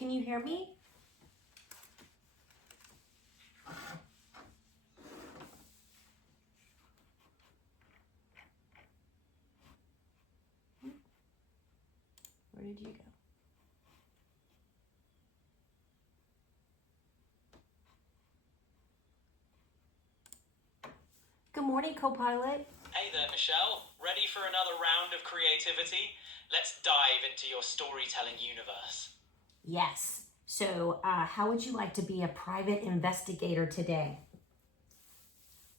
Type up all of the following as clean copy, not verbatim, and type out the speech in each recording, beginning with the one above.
Can you hear me? Where did you go? Good morning, Copilot. Hey there, Michelle. Ready for another round of creativity? Let's dive into your storytelling universe. Yes. So, how would you like to be a private investigator today?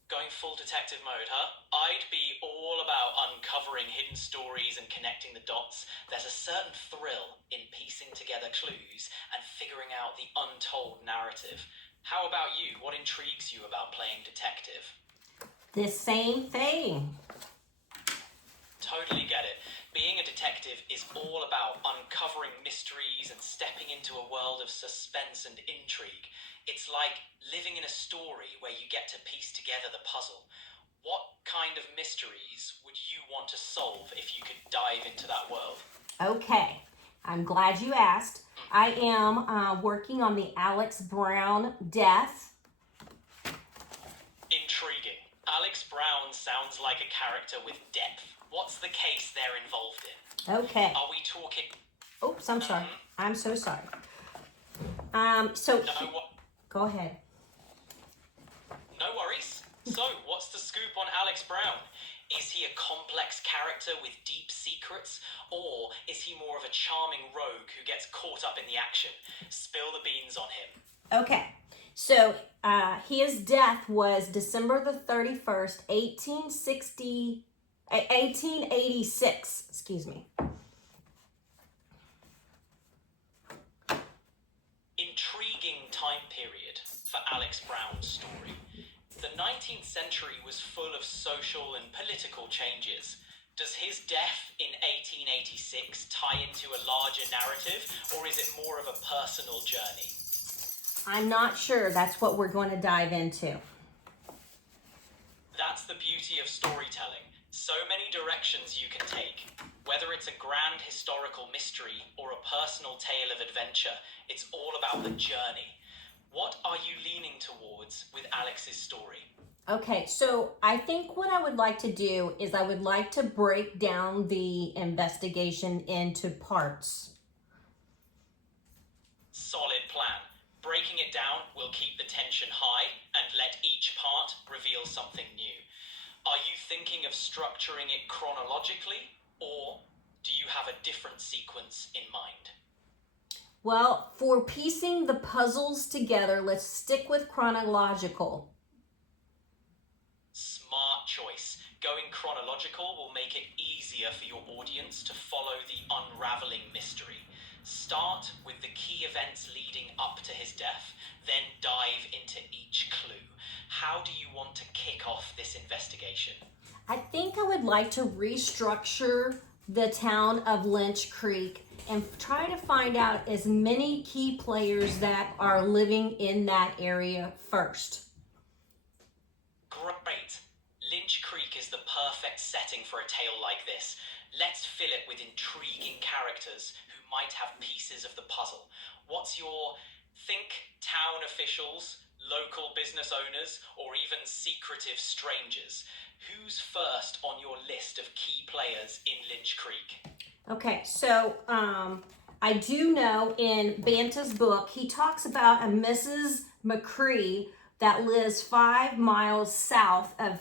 Going full detective mode, huh? I'd be all about uncovering hidden stories and connecting the dots. There's a certain thrill in piecing together clues and figuring out the untold narrative. How about you? What intrigues you about playing detective? The same thing. Totally get it. Being a detective is all about uncovering mysteries and stepping into a world of suspense and intrigue. It's like living in a story where you get to piece together the puzzle. What kind of mysteries would you want to solve if you could dive into that world? Okay, I'm glad you asked. I am working on the Alex Brown death. Intriguing. Alex Brown sounds like a character with depth. What's the case they're involved in? Okay. Are we talking... Oops, I'm sorry. I'm so sorry. Go ahead. No worries. So, what's the scoop on Alex Brown? Is he a complex character with deep secrets? Or is he more of a charming rogue who gets caught up in the action? Spill the beans on him. Okay. So, his death was December the 31st, 1886. Excuse me. Intriguing time period for Alex Brown's story. The 19th century was full of social and political changes. Does his death in 1886 tie into a larger narrative, or is it more of a personal journey? I'm not sure. That's what we're going to dive into. That's the beauty of storytelling. So many directions you can take. Whether it's a grand historical mystery or a personal tale of adventure, it's all about the journey. What are you leaning towards with Alex's story? Okay, so I think what I would like to do is I would like to break down the investigation into parts. Solid plan. Breaking it down will keep the tension high and let each part reveal something new. Are you thinking of structuring it chronologically, or do you have a different sequence in mind? Well, for piecing the puzzles together, let's stick with chronological. Smart choice. Going chronological will make it easier for your audience to follow the unraveling mystery. Start with the key events leading up to his death, then dive into each clue. How do you want to kick off this investigation? I think I would like to restructure the town of Lynch Creek and try to find out as many key players that are living in that area first. Great. Lynch Creek is the perfect setting for a tale like this. Let's fill it with intriguing characters who might have pieces of the puzzle. What's your town officials, local business owners, or even secretive strangers? Who's first on your list of key players in Lynch Creek? Okay, so I do know in Banta's book, he talks about a Mrs. McCree that lives 5 miles south of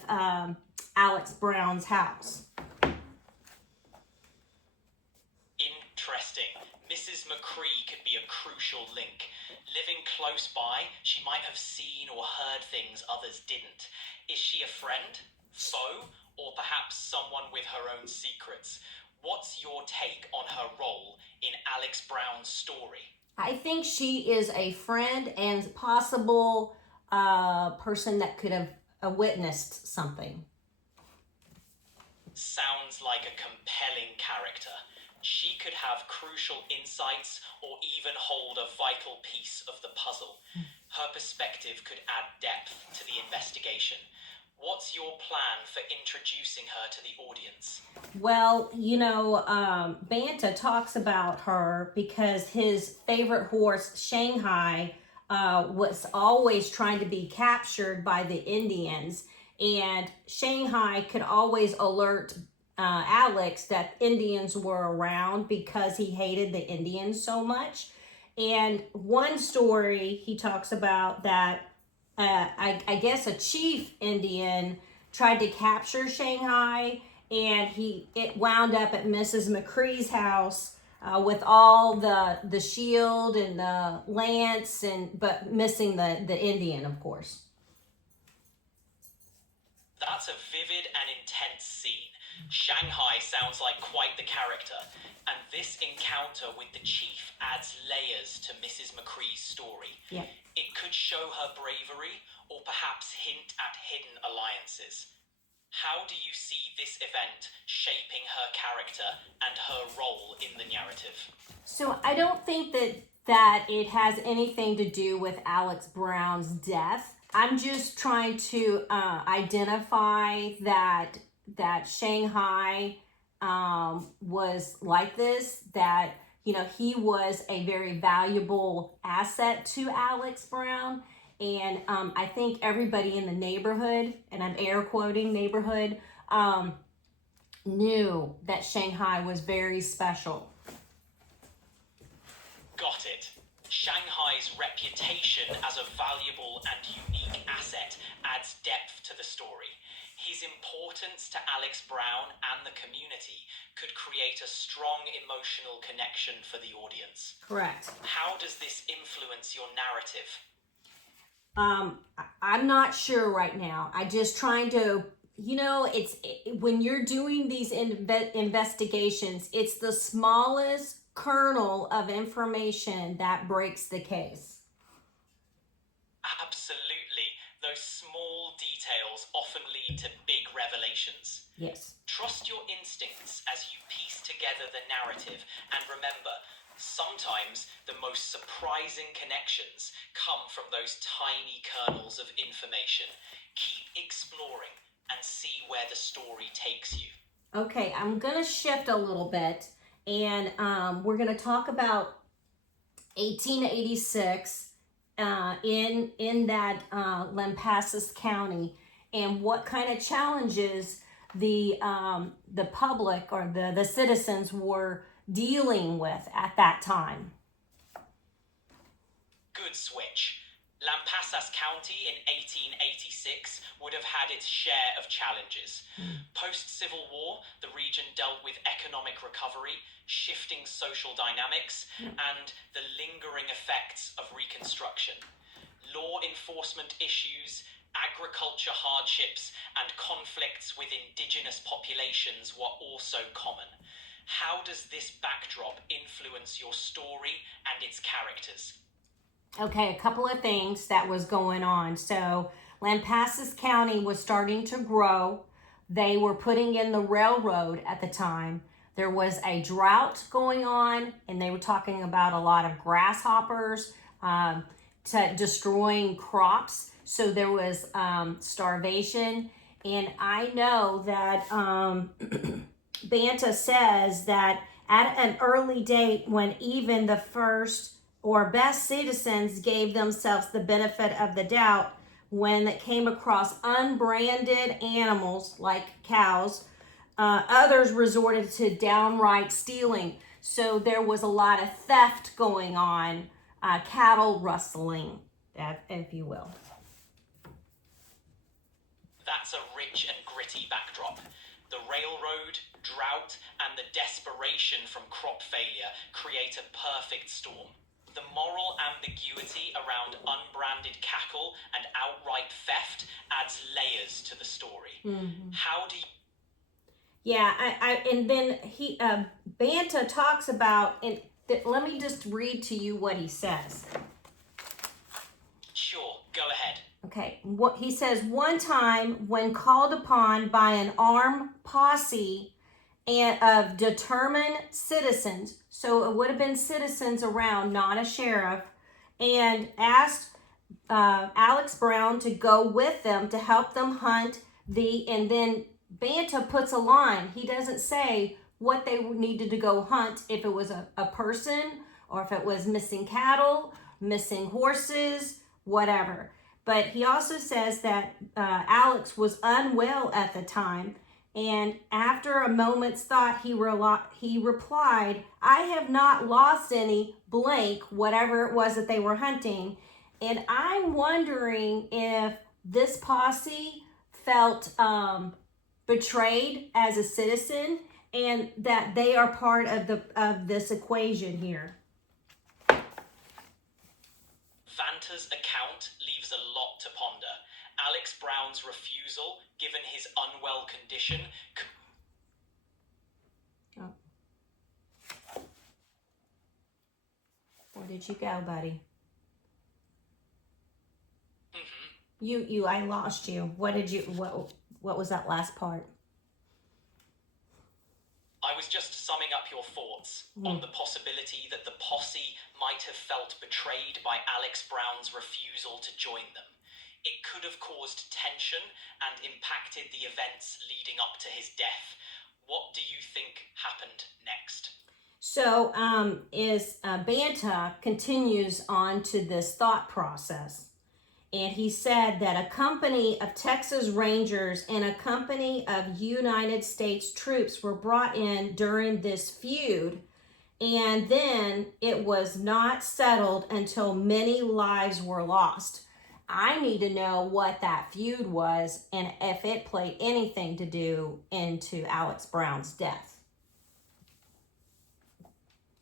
Alex Brown's house. Interesting. Mrs. McCree could be a crucial link. Living close by, she might have seen or heard things others didn't. Is she a friend, foe, or perhaps someone with her own secrets? What's your take on her role in Alex Brown's story? I think she is a friend and possible person that could have witnessed something. Sounds like a compelling character. She could have crucial insights or even hold a vital piece of the puzzle. Her perspective could add depth to the investigation. What's your plan for introducing her to the audience? Well, Banta talks about her because his favorite horse, Shanghai, was always trying to be captured by the Indians. And Shanghai could always alert Alex that Indians were around because he hated the Indians so much. And one story he talks about that I guess a chief Indian tried to capture Shanghai, and it wound up at Mrs. McCree's house with all the shield and the lance, but missing the Indian, of course. That's a vivid and intense scene. Shanghai sounds like quite the character, and this encounter with the chief adds layers to Mrs. McCree's story. Yeah. It could show her bravery or perhaps hint at hidden alliances. How do you see this event shaping her character and her role in the narrative? So I don't think that it has anything to do with Alex Brown's death. I'm just trying to identify that Shanghai was like this, that he was a very valuable asset to Alex Brown. And I think everybody in the neighborhood, and I'm air quoting neighborhood, knew that Shanghai was very special. Got it. Shanghai's reputation as a valuable and unique asset adds depth to the story. His importance to Alex Brown and the community could create a strong emotional connection for the audience. Correct. How does this influence your narrative? I'm not sure right now. I'm just trying to, when you're doing these investigations, it's the smallest kernel of information that breaks the case. Absolutely. Those small details often lead to big revelations. Yes. Trust your instincts as you piece together the narrative, and remember, sometimes the most surprising connections come from those tiny kernels of information. Keep exploring and see where the story takes you. Okay, I'm going to shift a little bit, and we're going to talk about 1886 in that Lampasas County, and what kind of challenges the public or the citizens were dealing with at that time. Good switch. Lampasas County in 1886 would have had its share of challenges. Post-Civil War, the region dealt with economic recovery, shifting social dynamics, and the lingering effects of Reconstruction. Law enforcement issues, agriculture hardships, and conflicts with indigenous populations were also common. How does this backdrop influence your story and its characters? Okay, a couple of things that was going on. So Lampasas County was starting to grow. They were putting in the railroad at the time. There was a drought going on, and they were talking about a lot of grasshoppers destroying crops. So there was starvation. And I know that Banta says that at an early date, when even the first or best citizens gave themselves the benefit of the doubt, when it came across unbranded animals like cows, others resorted to downright stealing. So there was a lot of theft going on, cattle rustling, if you will. That's a rich and gritty backdrop. The railroad, drought, and the desperation from crop failure create a perfect storm. The moral ambiguity around unbranded cattle and outright theft adds layers to the story. Mm-hmm. How do you... Yeah, and then Banta talks about, and let me just read to you what he says. Sure, go ahead. Okay, what he says: one time when called upon by an armed posse and of determined citizens, so it would have been citizens around, not a sheriff, and asked Alex Brown to go with them to help them hunt And then Banta puts a line. He doesn't say what they needed to go hunt, if it was a person or if it was missing cattle, missing horses, whatever. But he also says that Alex was unwell at the time, and after a moment's thought, he replied, "I have not lost any blank, whatever it was that they were hunting." And I'm wondering if this posse felt betrayed as a citizen, and that they are part of this equation here. Vanta's account leaves a lot to ponder. Alex Brown's refusal, given his unwell condition. Where did you go, buddy? I lost you. What was that last part? I was just summing up your thoughts on the possibility that the posse might have felt betrayed by Alex Brown's refusal to join them. It could have caused tension and impacted the events leading up to his death. What do you think happened next? So, Banta continues on to this thought process. And he said that a company of Texas Rangers and a company of United States troops were brought in during this feud. And then it was not settled until many lives were lost. I need to know what that feud was and if it played anything to do into Alex Brown's death.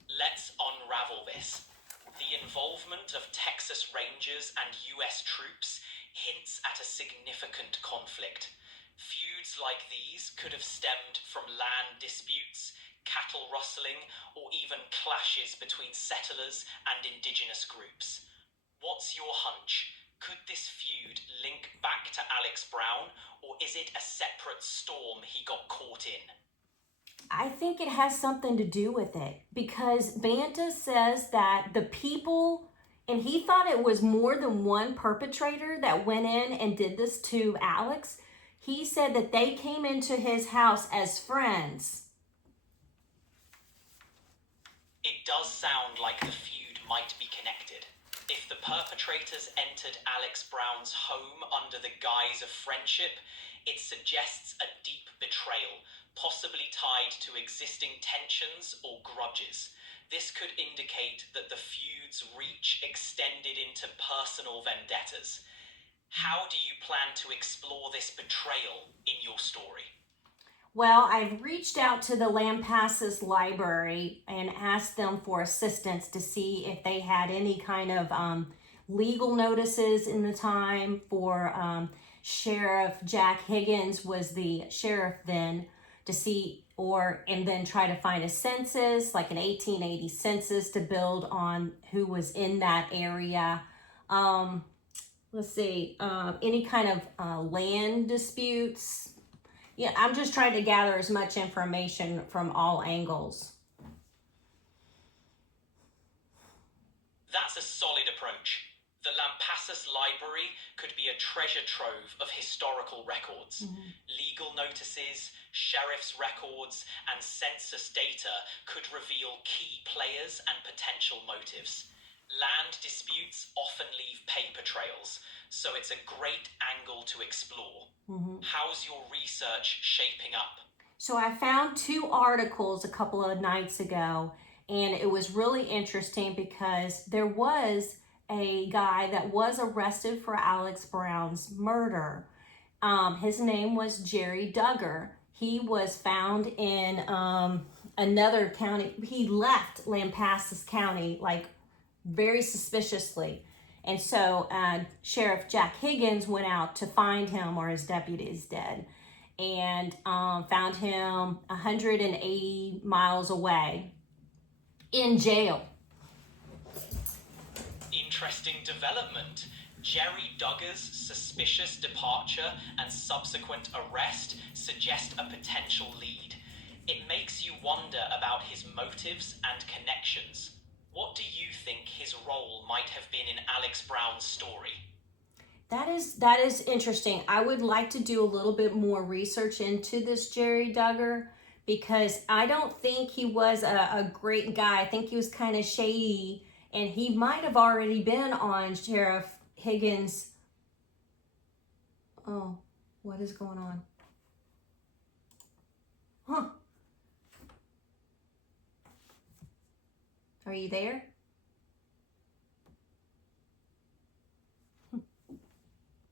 Let's unravel this. The involvement of Texas Rangers and US troops hints at a significant conflict. Feuds like these could have stemmed from land disputes, cattle rustling, or even clashes between settlers and indigenous groups. What's your hunch? Could this feud link back to Alex Brown, or is it a separate storm he got caught in? I think it has something to do with it, because Banta says that the people, and he thought it was more than one perpetrator that went in and did this to Alex. He said that they came into his house as friends. It does sound like the feud might be connected. If the perpetrators entered Alex Brown's home under the guise of friendship, it suggests a deep betrayal, possibly tied to existing tensions or grudges. This could indicate that the feud's reach extended into personal vendettas. How do you plan to explore this betrayal in your story? Well, I've reached out to the Lampasas library and asked them for assistance to see if they had any kind of legal notices in the time for Sheriff Jack Higgins was the sheriff then, to see, and then try to find a census, like an 1880 census, to build on who was in that area. Let's see, any kind of land disputes. Yeah, I'm just trying to gather as much information from all angles. That's a solid approach. The Lampasas Library could be a treasure trove of historical records. Legal notices, sheriff's records, and census data could reveal key players and potential motives. Land disputes often leave paper trails, so it's a great angle to explore. How's your research shaping up? So I found 2 articles a couple of nights ago, and it was really interesting because there was a guy that was arrested for Alex Brown's murder. His name was Jerry Duggar. He was found in another county. He left Lampasas County like very suspiciously. And so Sheriff Jack Higgins went out to find him, or his deputies did, and found him 180 miles away in jail. Interesting development. Jerry Duggar's suspicious departure and subsequent arrest suggest a potential lead. It makes you wonder about his motives and connections. What do you think his role might have been in Alex Brown's story? That is interesting. I would like to do a little bit more research into this Jerry Duggar, because I don't think he was a great guy. I think he was kind of shady, and he might have already been on Sheriff Higgins. Oh, what is going on? Huh. Are you there?